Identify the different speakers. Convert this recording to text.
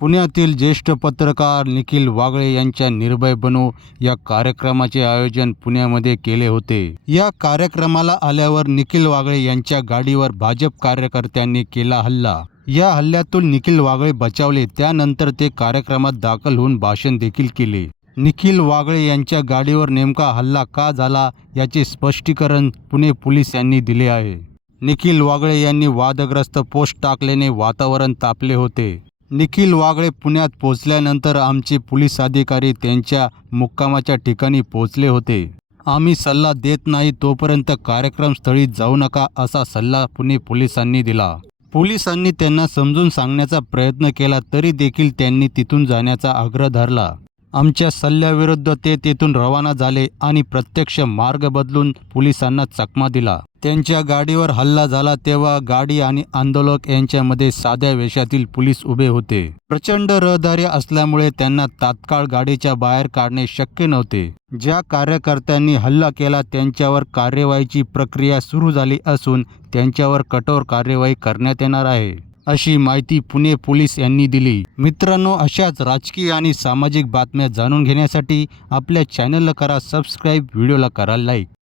Speaker 1: पुण्यातील ज्येष्ठ पत्रकार निखिल वागळे यांच्या निर्भय बनो या कार्यक्रमाचे आयोजन पुण्यामध्ये केले होते. या कार्यक्रमाला आल्यावर निखिल वागळे यांच्या गाडीवर भाजप कार्यकर्त्यांनी केला हल्ला. या हल्ल्यातून निखिल वागळे बचावले त्यानंतर ते कार्यक्रमात दाखल होऊन भाषण देखील केले. निखिल वागळे यांच्या गाडीवर नेमका हल्ला का झाला याचे स्पष्टीकरण पुणे पोलीस यांनी दिले आहे. निखिल वागळे यांनी वादग्रस्त पोस्ट टाकल्याने वातावरण तापले होते. निखिल वागळे पुण्यात पोहोचल्यानंतर आमचे पोलीस अधिकारी त्यांच्या मुक्कामाच्या ठिकाणी पोहोचले होते. आम्ही सल्ला देत नाही तोपर्यंत कार्यक्रमस्थळी जाऊ नका असा सल्ला पुणे पोलिसांनी दिला. पोलिसांनी त्यांना समजून सांगण्याचा प्रयत्न केला तरी देखील त्यांनी तिथून जाण्याचा आग्रह धरला. आमच्या सल्ल्याविरुद्ध ते तेथून रवाना झाले आणि प्रत्यक्ष मार्ग बदलून पोलिसांना चकमा दिला. त्यांच्या गाडीवर हल्ला झाला तेव्हा गाडी आणि आंदोलक यांच्यामध्ये साध्या वेशातील पोलीस उभे होते. प्रचंड रहदारी असल्यामुळे त्यांना तात्काळ गाडीच्या बाहेर काढणे शक्य नव्हते. ज्या कार्यकर्त्यांनी हल्ला केला त्यांच्यावर कार्यवाहीची प्रक्रिया सुरू झाली असून त्यांच्यावर कठोर कार्यवाही करण्यात येणार आहे. अशी माहिती पुणे पोलीस यांनी दिली. मित्रांनो अशाच राजकीय आणि सामाजिक बातम्या जाणून घेण्यासाठी आपल्या चॅनलला करा सबस्क्राईब व्हिडिओला करा लाईक